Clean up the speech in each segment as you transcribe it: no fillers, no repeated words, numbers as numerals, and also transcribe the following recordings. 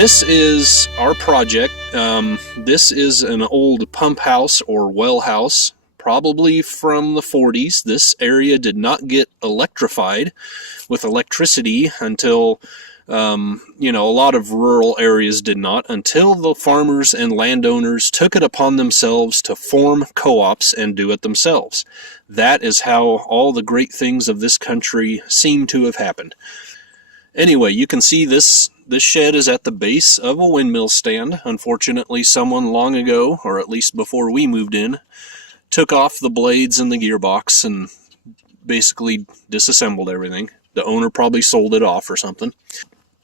This is our project. This is an old pump house or well house, probably from the 40s. This area did not get electrified with electricity until, a lot of rural areas did not, until the farmers and landowners took it upon themselves to form co-ops and do it themselves. That is how all the great things of this country seem to have happened. Anyway, you can see this shed is at the base of a windmill stand. Unfortunately, someone long ago, or at least before we moved in, took off the blades and the gearbox and basically disassembled everything. The owner probably sold it off or something.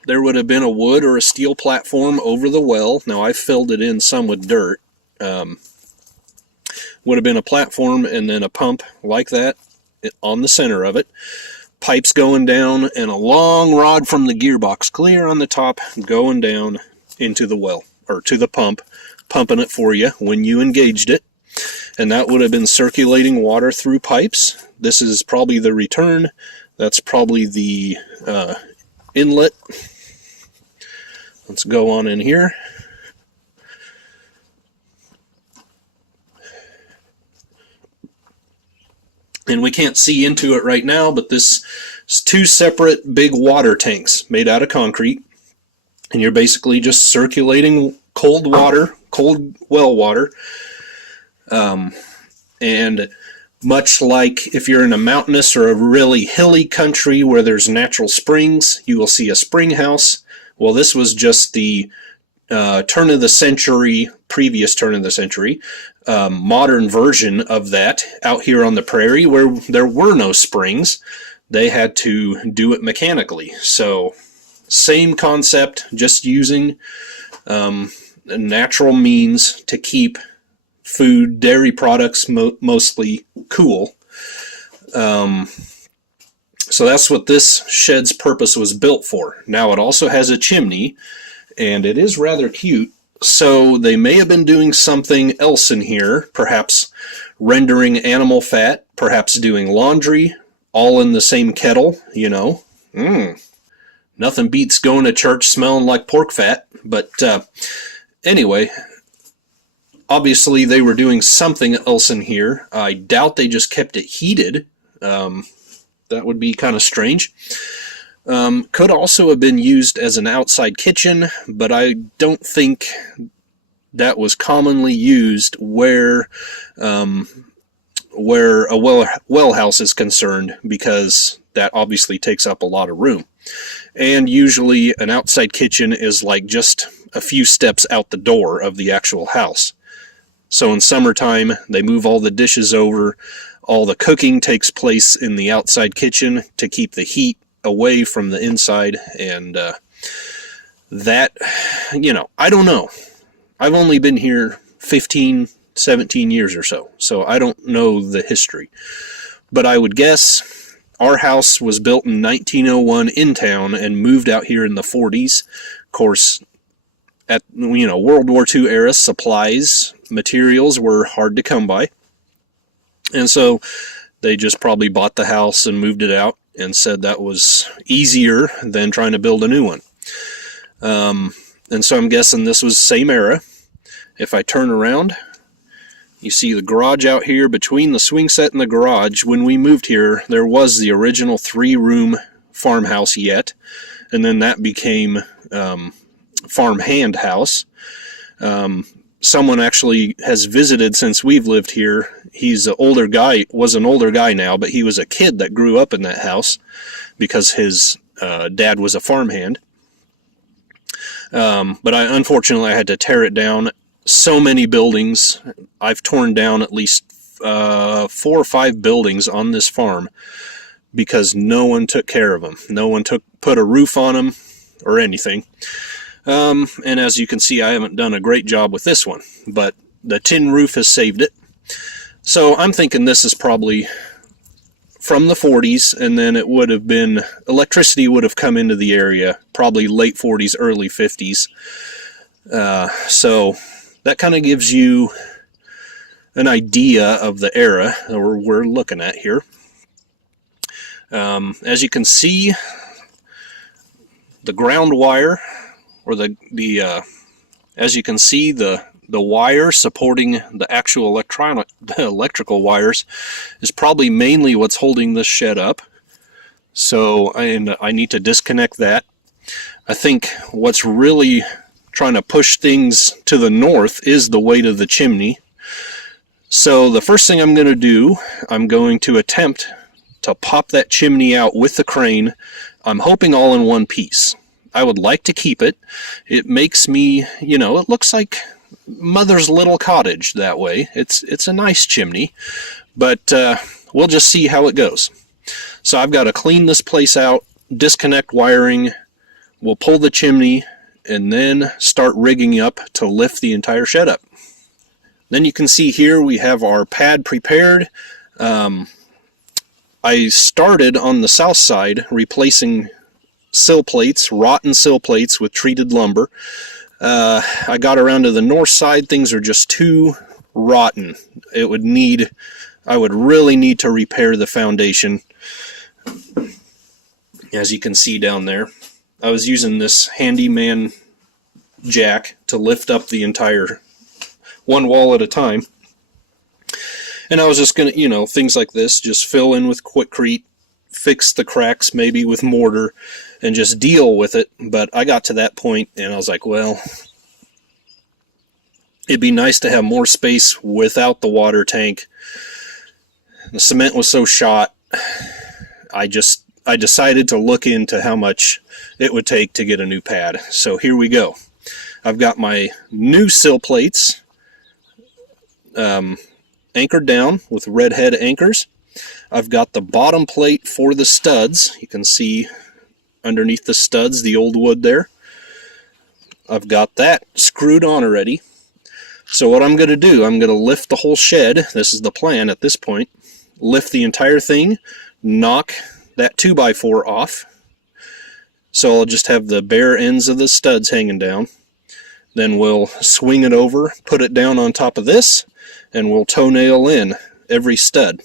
There would have been a wood or a steel platform over the well. Now, I filled it in some with dirt. Would have been a platform and then a pump like that on the center of it. Pipes going down and a long rod from the gearbox clear on the top going down into the well, or to the pump, pumping it for you when you engaged it. And that would have been circulating water through pipes. This is probably the return. That's probably the inlet. Let's go on in here. And we can't see into it right now, but this is two separate big water tanks made out of concrete. And you're basically just circulating cold water, cold well water. And much like if you're in a mountainous or a really hilly country where there's natural springs, you will see a spring house. Well, this was just the turn of the century, previous turn of the century, modern version of that out here on the prairie where there were no springs. They had to do it mechanically. So same concept, just using natural means to keep food, dairy products mostly cool. So that's what this shed's purpose was built for. Now it also has a chimney, and it is rather cute. So they may have been doing something else in here, perhaps rendering animal fat, perhaps doing laundry, all in the same kettle, you know. Nothing beats going to church smelling like pork fat. But anyway, obviously they were doing something else in here. I doubt they just kept it heated. That would be kind of strange. Could also have been used as an outside kitchen, but I don't think that was commonly used where a well house is concerned, because that obviously takes up a lot of room. And usually an outside kitchen is like just a few steps out the door of the actual house. So in summertime, they move all the dishes over. All the cooking takes place in the outside kitchen to keep the heat away from the inside, and that, I don't know. I've only been here 15, 17 years or so, so I don't know the history. But I would guess our house was built in 1901 in town and moved out here in the 40s. Of course, at World War II era, supplies, materials were hard to come by. And so they just probably bought the house and moved it out and said that was easier than trying to build a new one. And so I'm guessing this was the same era. If I turn around, you see the garage out here. Between the swing set and the garage, when we moved here, there was the original 3-room farmhouse yet. And then that became farmhand house. Someone actually has visited since we've lived here. He's was an older guy now, but he was a kid that grew up in that house because his dad was a farmhand. But unfortunately, I had to tear it down. So many buildings. I've torn down at least 4 or 5 buildings on this farm because no one took care of them. No one put a roof on them or anything. And as you can see, I haven't done a great job with this one, but the tin roof has saved it. So I'm thinking this is probably from the 40s, and then it would have been, electricity would have come into the area, probably late 40s, early 50s. So that kind of gives you an idea of the era that we're looking at here. As you can see, the ground wire or the as you can see, the wire supporting the actual electrical wires is probably mainly what's holding this shed up. So I need to disconnect that. I think what's really trying to push things to the north is the weight of the chimney. So the first thing I'm going to do, I'm going to attempt to pop that chimney out with the crane. I'm hoping all in one piece. I would like to keep it. It makes me, you know, it looks like mother's little cottage that way. It's a nice chimney, but we'll just see how it goes. So I've got to clean this place out, disconnect wiring, we'll pull the chimney, and then start rigging up to lift the entire shed up. Then you can see here we have our pad prepared. I started on the south side replacing sill plates, rotten sill plates with treated lumber. I got around to the north side, things are just too rotten. I would really need to repair the foundation. As you can see down there, I was using this handyman jack to lift up the entire one wall at a time. And I was just going to, you know, things like this, just fill in with Quikrete, fix the cracks maybe with mortar, and just deal with it. But I got to that point and I was like, well, it'd be nice to have more space without the water tank. The cement was so shot, I decided to look into how much it would take to get a new pad. So here we go. I've got my new sill plates anchored down with red head anchors. I've got the bottom plate for the studs. You can see underneath the studs the old wood there. I've got that screwed on already. So what I'm going to do, I'm going to lift the whole shed. This is the plan at this point. Lift the entire thing, knock that 2x4 off. So I'll just have the bare ends of the studs hanging down. Then we'll swing it over, put it down on top of this, and we'll toenail in every stud.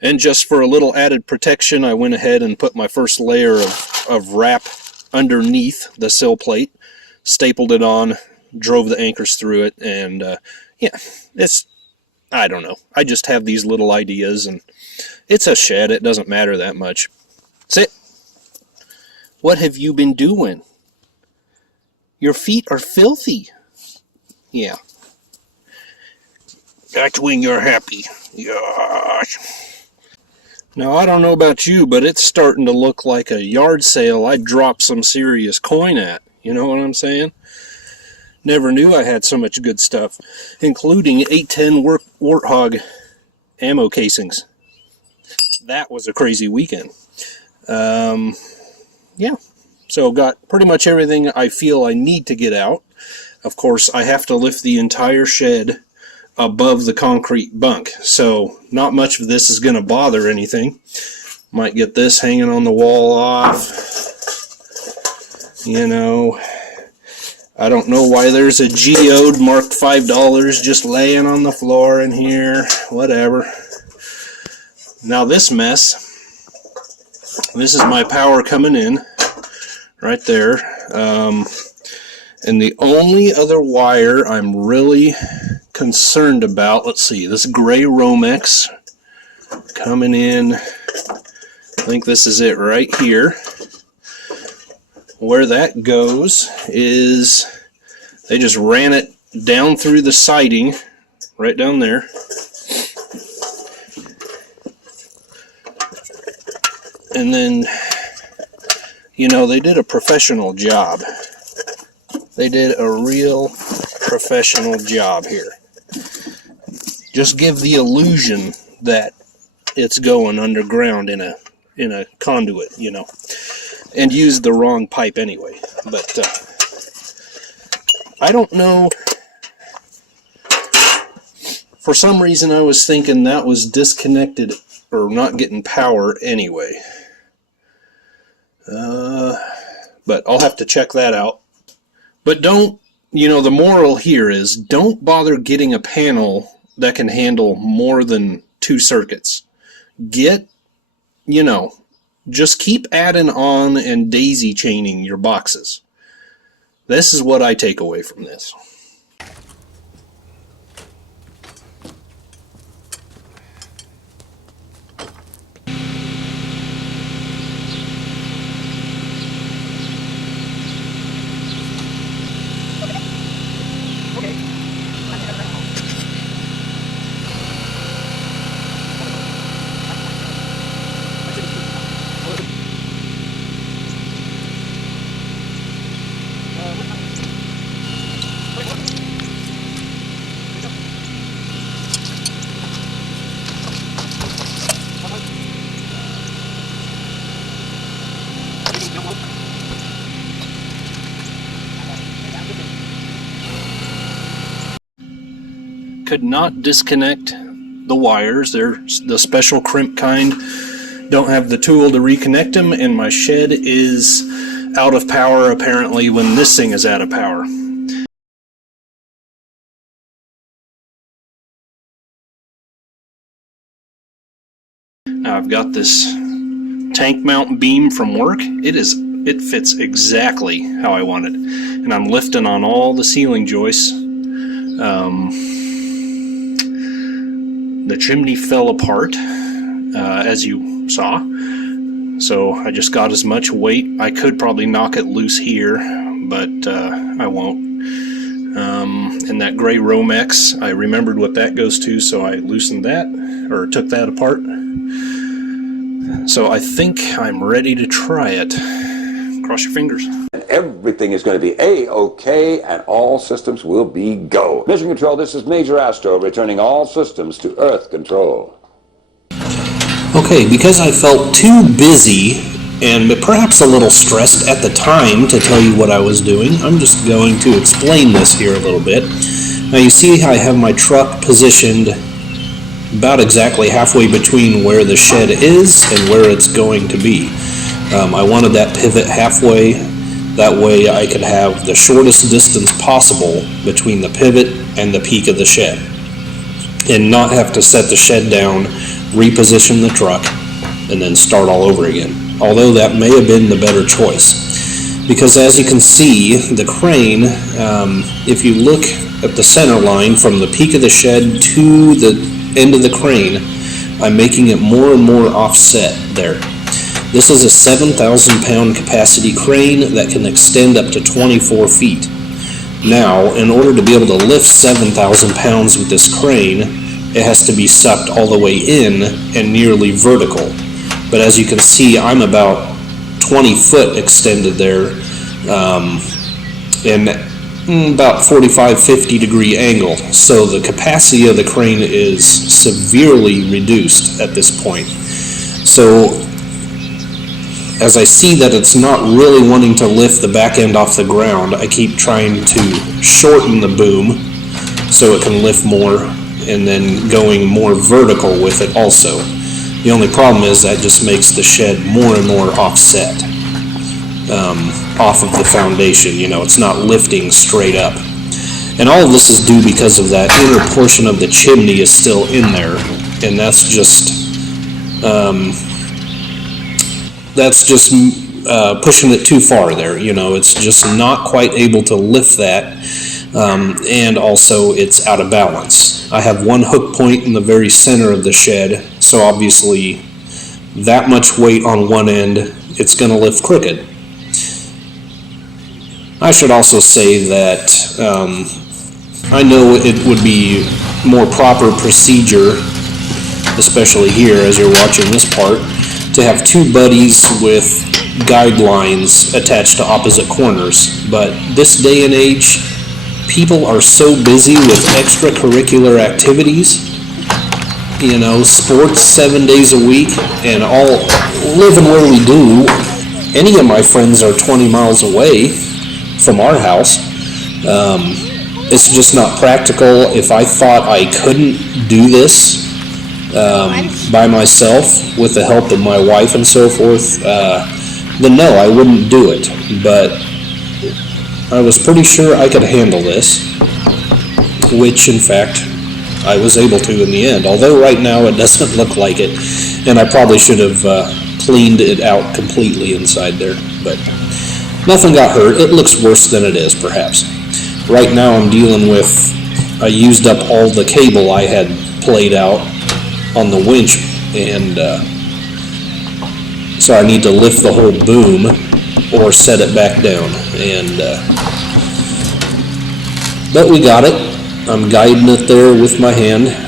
And just for a little added protection, I went ahead and put my first layer of wrap underneath the sill plate, stapled it on, drove the anchors through it, and yeah, I don't know. I just have these little ideas, and it's a shed. It doesn't matter that much. Sit. What have you been doing? Your feet are filthy. Yeah. That's when you're happy. Gosh. Now, I don't know about you, but it's starting to look like a yard sale I dropped some serious coin at. You know what I'm saying? Never knew I had so much good stuff, including 810 Warthog ammo casings. That was a crazy weekend. Yeah, so got pretty much everything I feel I need to get out. Of course, I have to lift the entire shed above the concrete bunk, so not much of this is going to bother anything. Might get this hanging on the wall off. You know, I don't know why there's a geode marked $5 just laying on the floor in here. Whatever. Now this mess, this is my power coming in right there. And the only other wire I'm really concerned about, let's see, this gray Romex coming in. I think this is it right here. Where that goes is they just ran it down through the siding right down there. And then, you know, they did a professional job. They did a real professional job here. Just give the illusion that it's going underground in a conduit, you know, and use the wrong pipe anyway. But I don't know. For some reason, I was thinking that was disconnected or not getting power anyway. But I'll have to check that out. But don't, you know, the moral here is don't bother getting a panel that can handle more than 2 circuits. Get, you know, just keep adding on and daisy chaining your boxes. This is what I take away from this. Could not disconnect the wires. They're the special crimp kind. Don't have the tool to reconnect them, and my shed is out of power apparently when this thing is out of power. Now I've got this tank mount beam from work. It fits exactly how I wanted, and I'm lifting on all the ceiling joists. The chimney fell apart, as you saw, so I just got as much weight. I could probably knock it loose here, but I won't. And that gray Romex, I remembered what that goes to, so I loosened that, or took that apart. So I think I'm ready to try it. Cross your fingers. And everything is going to be A-OK, and all systems will be go. Mission Control, this is Major Astro, returning all systems to Earth Control. Okay, because I felt too busy and perhaps a little stressed at the time to tell you what I was doing, I'm just going to explain this here a little bit. Now you see how I have my truck positioned about exactly halfway between where the shed is and where it's going to be. I wanted that pivot halfway, that way I could have the shortest distance possible between the pivot and the peak of the shed, and not have to set the shed down, reposition the truck, and then start all over again. Although that may have been the better choice, because as you can see, the crane, if you look at the center line from the peak of the shed to the end of the crane, I'm making it more and more offset there. This is a 7,000 pound capacity crane that can extend up to 24 feet. Now, in order to be able to lift 7,000 pounds with this crane, it has to be sucked all the way in and nearly vertical. But as you can see, I'm about 20 foot extended there, and about 45-50 degree angle. So the capacity of the crane is severely reduced at this point. So as I see that it's not really wanting to lift the back end off the ground, I keep trying to shorten the boom so it can lift more, and then going more vertical with it also. The only problem is that just makes the shed more and more offset off of the foundation. You know, it's not lifting straight up. And all of this is due because of that inner portion of the chimney is still in there, and that's just pushing it too far there. You know, it's just not quite able to lift that, and also it's out of balance. I have one hook point in the very center of the shed, so obviously that much weight on one end, it's going to lift crooked. I should also say that I know it would be more proper procedure, especially here as you're watching this part, to have two buddies with guidelines attached to opposite corners. But this day and age, people are so busy with extracurricular activities, you know, sports 7 days a week, and all living where we do. Any of my friends are 20 miles away from our house. It's just not practical. If I thought I couldn't do this by myself with the help of my wife and so forth, then no, I wouldn't do it. But I was pretty sure I could handle this, which in fact I was able to in the end, although right now it doesn't look like it, and I probably should have cleaned it out completely inside there. But Nothing got hurt. It looks worse than it is, perhaps. Right now I'm dealing with, I used up all the cable I had played out on the winch, and so I need to lift the whole boom or set it back down. But we got it. I'm guiding it there with my hand.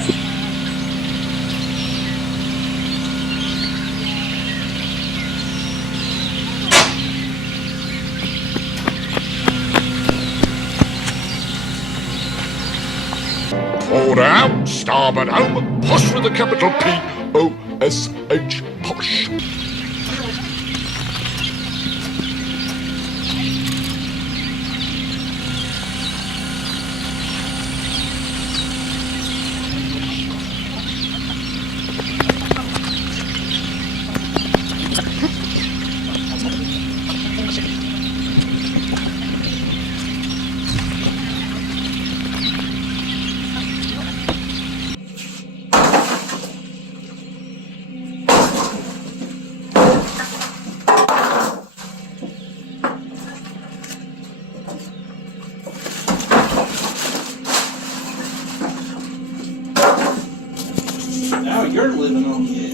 Forward out, starboard home, push with a capital P-O-S-H, push. Now you're living on the edge.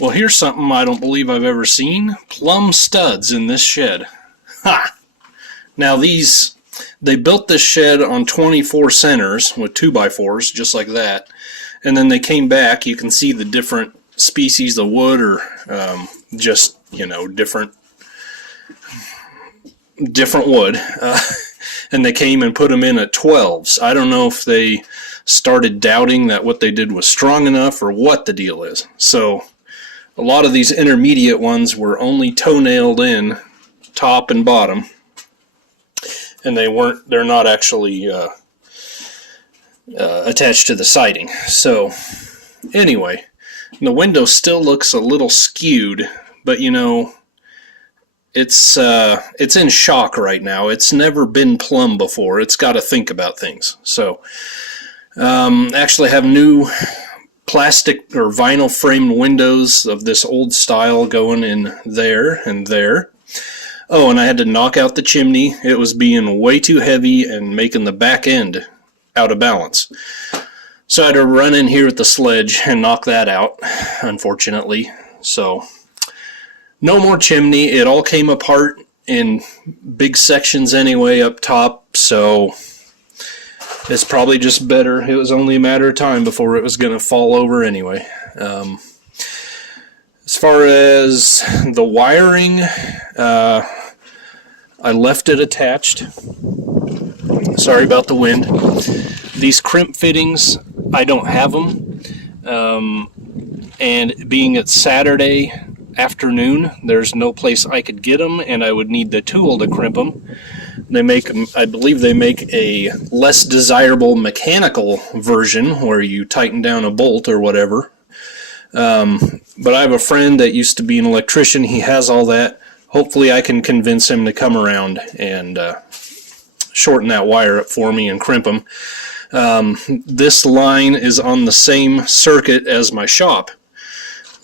Well, here's something I don't believe I've ever seen. Plumb studs in this shed. Ha! Now they built this shed on 24 centers with 2x4s, just like that. And then they came back. You can see the different species of wood, or just, you know, different wood. And they came and put them in at 12s. I don't know if they started doubting that what they did was strong enough or what the deal is. So a lot of these intermediate ones were only toe-nailed in top and bottom, and they're not actually attached to the siding. So anyway, the window still looks a little skewed, but you know, it's in shock right now. It's never been plumb before. It's got to think about things. So actually have new plastic or vinyl framed windows of this old style going in there and there. Oh, and I had to knock out the chimney. It was being way too heavy and making the back end out of balance. So I had to run in here with the sledge and knock that out, unfortunately. So no more chimney. It all came apart in big sections anyway up top, so it's probably just better. It was only a matter of time before it was going to fall over anyway. As far as the wiring, I left it attached. Sorry about the wind. These crimp fittings, I don't have them. And being it's Saturday afternoon, there's no place I could get them, and I would need the tool to crimp them. They make, I believe they make a less desirable mechanical version where you tighten down a bolt or whatever. But I have a friend that used to be an electrician. He has all that. Hopefully I can convince him to come around and shorten that wire up for me and crimp them. This line is on the same circuit as my shop.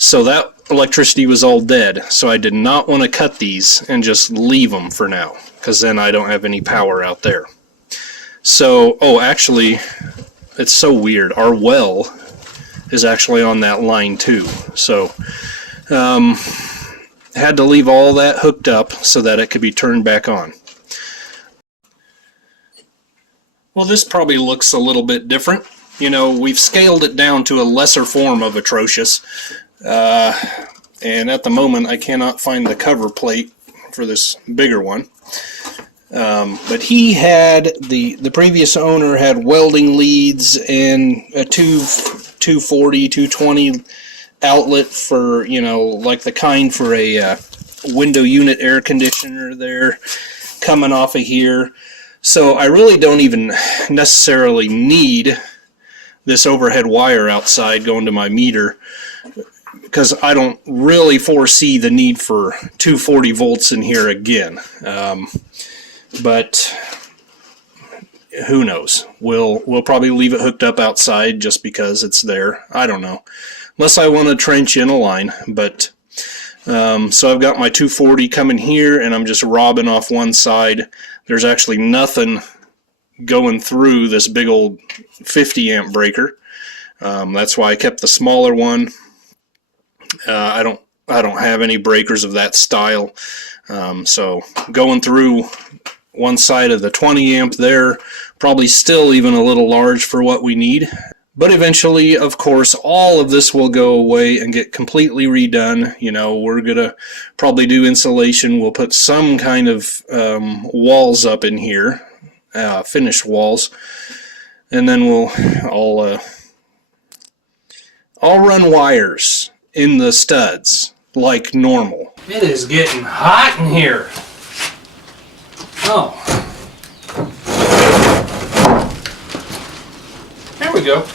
So that electricity was all dead. So I did not want to cut these and just leave them for now, because then I don't have any power out there. So, oh, actually, it's so weird. Our well is actually on that line too. So, had to leave all that hooked up so that it could be turned back on. Well, this probably looks a little bit different. You know, we've scaled it down to a lesser form of atrocious. And at the moment, I cannot find the cover plate for this bigger one. But he had, the previous owner had welding leads and a 240, 220 outlet for, like the kind for a window unit air conditioner there coming off of here. So I really don't even necessarily need this overhead wire outside going to my meter, because I don't really foresee the need for 240 volts in here again. But who knows? We'll probably leave it hooked up outside just because it's there. I don't know. Unless I want to trench in a line. But so I've got my 240 coming here, and I'm just robbing off one side. There's actually nothing going through this big old 50 amp breaker. That's why I kept the smaller one. I don't have any breakers of that style. So going through one side of the 20 amp there, probably still even a little large for what we need. But eventually, of course, all of this will go away and get completely redone. We're going to probably do insulation. We'll put some kind of walls up in here, finished walls. And then I'll run wires in the studs like normal. It is getting hot in here. Oh. There we go.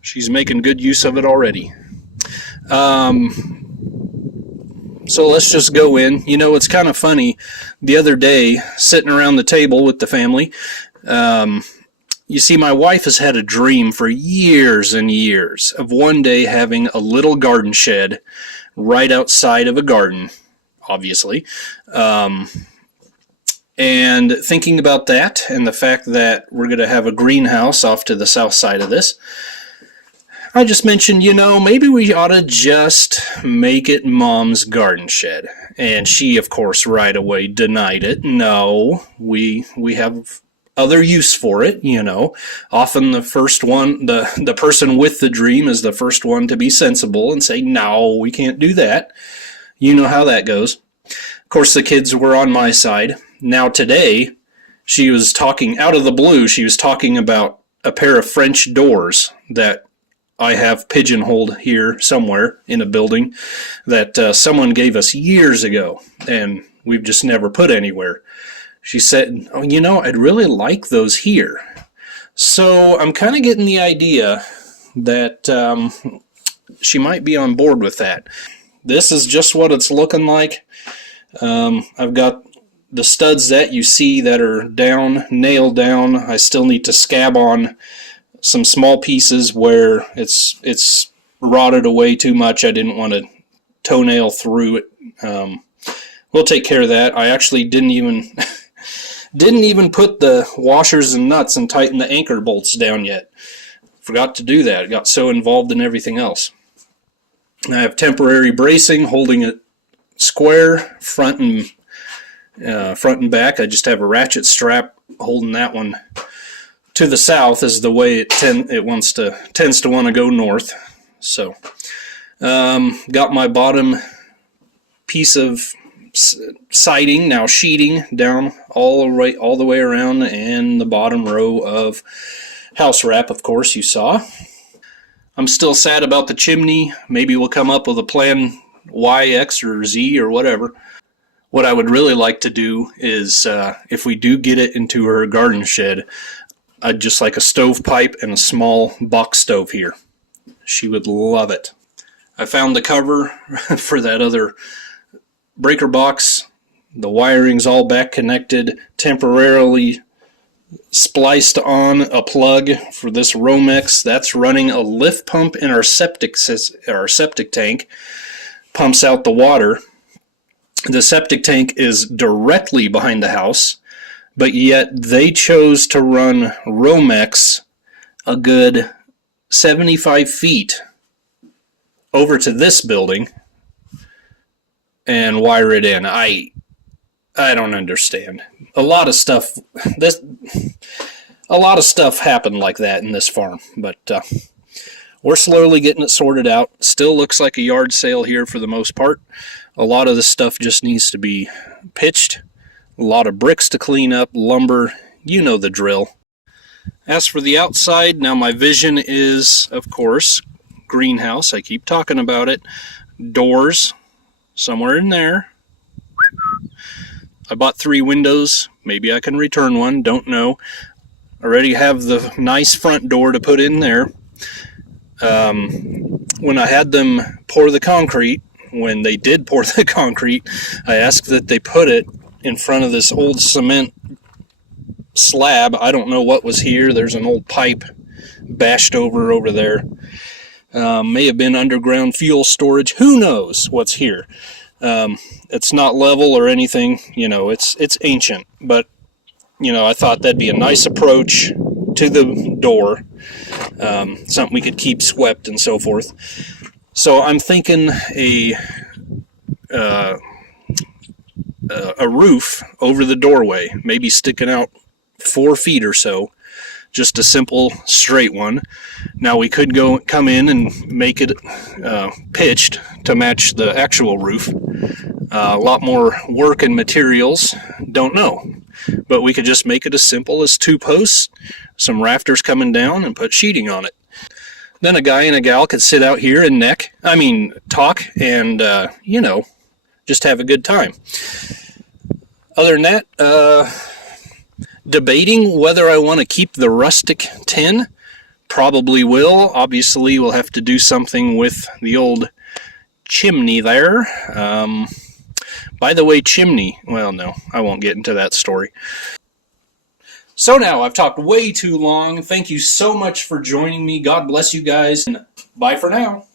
She's making good use of it already. So let's just go in. It's kind of funny. The other day, sitting around the table with the family, you see, my wife has had a dream for years and years of one day having a little garden shed right outside of a garden, obviously. And thinking about that and the fact that we're going to have a greenhouse off to the south side of this, I just mentioned, maybe we ought to just make it Mom's garden shed. And she, of course, right away denied it. No, we have other use for it, Often the first one, the person with the dream is the first one to be sensible and say, no, we can't do that. You know how that goes. Of course, the kids were on my side. Now today, she was talking out of the blue. She was talking about a pair of French doors that I have pigeonholed here somewhere in a building that someone gave us years ago, and we've just never put anywhere. She said, oh, I'd really like those here. So I'm kind of getting the idea that she might be on board with that. This is just what it's looking like. I've got the studs that you see that are down, nailed down. I still need to scab on some small pieces where it's rotted away too much. I didn't want to toenail through it. We'll take care of that. I actually didn't even Didn't even put the washers and nuts and tighten the anchor bolts down yet. Forgot to do that. Got so involved in everything else. I have temporary bracing holding it square front and back. I just have a ratchet strap holding that one to the south is the way it tends to want to go north. So got my bottom piece of siding now sheeting down all the way around, and the bottom row of house wrap, of course, you saw. I'm still sad about the chimney. Maybe we'll come up with a plan Y, X, or Z or whatever. What I would really like to do is, if we do get it into her garden shed, I'd just like a stovepipe and a small box stove here. She would love it. I found the cover for that other breaker box. The wiring's all back connected, temporarily spliced on a plug for this Romex. That's running a lift pump in our septic tank. Pumps out the water. The septic tank is directly behind the house, but yet they chose to run Romex a good 75 feet over to this building and wire it in. I don't understand. A lot of stuff happened like that in this farm, but we're slowly getting it sorted out. Still looks like a yard sale here for the most part. A lot of this stuff just needs to be pitched. A lot of bricks to clean up, lumber, you know the drill. As for the outside, now my vision is, of course, greenhouse. I keep talking about it. Doors, somewhere in there. I bought 3 windows. Maybe I can return one, don't know. Already have the nice front door to put in there. When I had them pour the concrete, when they did pour the concrete, I asked that they put it in front of this old cement slab. I don't know what was here. There's an old pipe bashed over there. May have been underground fuel storage. Who knows what's here? It's not level or anything. You know, it's ancient. But, you know, I thought that'd be a nice approach to the door. Something we could keep swept and so forth. So I'm thinking a roof over the doorway, maybe sticking out 4 feet or so, just a simple straight one. Now we could come in and make it pitched to match the actual roof. A lot more work and materials, don't know. But we could just make it as simple as 2 posts, some rafters coming down, and put sheeting on it. Then a guy and a gal could sit out here and talk and, just have a good time. Other than that, debating whether I want to keep the rustic tin. Probably will. Obviously, we'll have to do something with the old chimney there. By the way, chimney, well, no, I won't get into that story. So now, I've talked way too long. Thank you so much for joining me. God bless you guys, and bye for now.